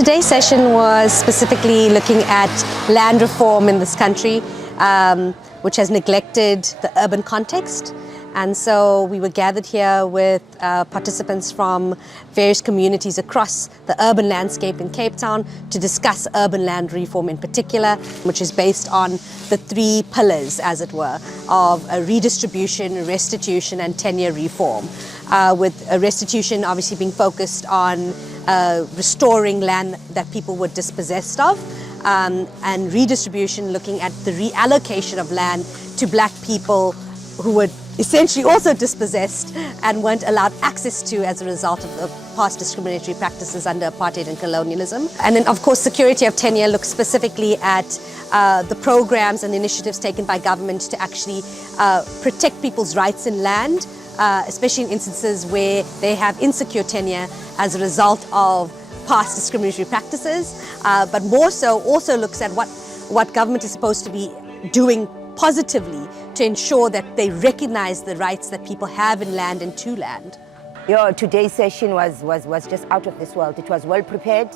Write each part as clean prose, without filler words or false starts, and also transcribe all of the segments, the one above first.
Today's session was specifically looking at land reform in this country, which has neglected the urban context. And so we were gathered here with participants from various communities across the urban landscape in Cape Town to discuss urban land reform in particular, which is based on the three pillars, as it were, of redistribution, restitution and tenure reform. With restitution obviously being focused on restoring land that people were dispossessed of, and redistribution looking at the reallocation of land to black people who were essentially also dispossessed and weren't allowed access to as a result of the past discriminatory practices under apartheid and colonialism. And then of course security of tenure looks specifically at the programs and initiatives taken by government to actually protect people's rights in land, especially in instances where they have insecure tenure as a result of past discriminatory practices, but more so also looks at what government is supposed to be doing positively to ensure that they recognize the rights that people have in land and to land. Today's session was just out of this world. It was well prepared.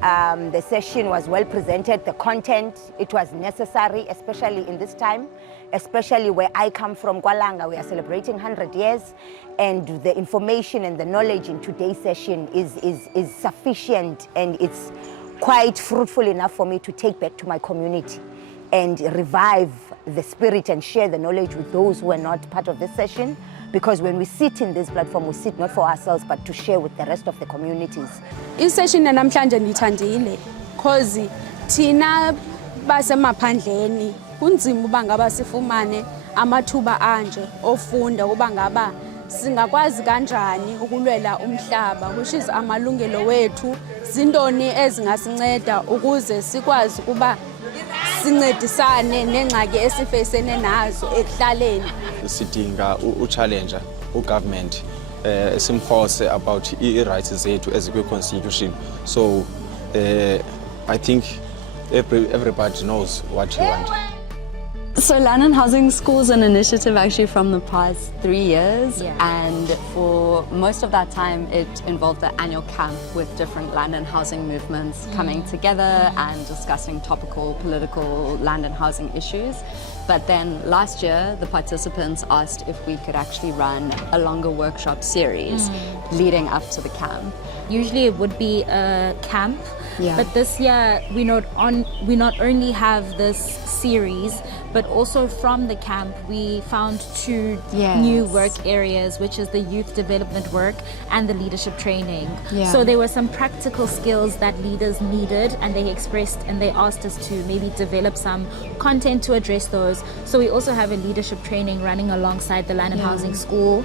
The session was well presented. The content, it was necessary, especially in this time, especially where I come from, Kwalanga. We are celebrating 100 years, and the information and the knowledge in today's session is sufficient, and it's quite fruitful enough for me to take back to my community and revive the spirit and share the knowledge with those who are not part of this session. Because when we sit in this platform, we sit not for ourselves, but to share with the rest of the communities. I-session namhlanje ndithandile because thina basemaphandleni kunzima uba ngaba sifumane amathuba anje ofunda uba ngaba singakwazi kanjani ukulwela umhlaba, which is amalungelo wethu, zintoni ezingasinceda ukuze sikwazi ukuba sincedisane nengxaki esifacene nazo ekuhlaleni. Sidinga uchallenge ugovernment simkhose about i-rights zethu ezikwi-constitution. So I think everybody knows what you want. So Land and Housing School is an initiative actually from the past 3 years, and for most of that time it involved the annual camp with different land and housing movements coming together and discussing topical political land and housing issues. But then last year the participants asked if we could actually run a longer workshop series leading up to the camp. Usually it would be a camp, but this year we not only have this series, but also from the camp we found two new work areas, which is the youth development work and the leadership training. So there were some practical skills that leaders needed, and they expressed and they asked us to maybe develop some content to address those. So we also have a leadership training running alongside the Land and Housing School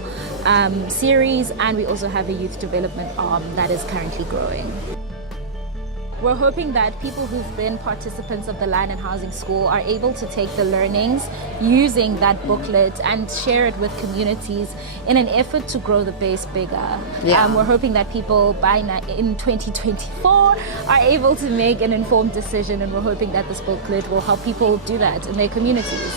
series, and we also have a youth development arm that is currently growing. We're hoping that people who've been participants of the Land and Housing School are able to take the learnings using that booklet and share it with communities in an effort to grow the base bigger. We're hoping that people in 2024 are able to make an informed decision, and we're hoping that this booklet will help people do that in their communities.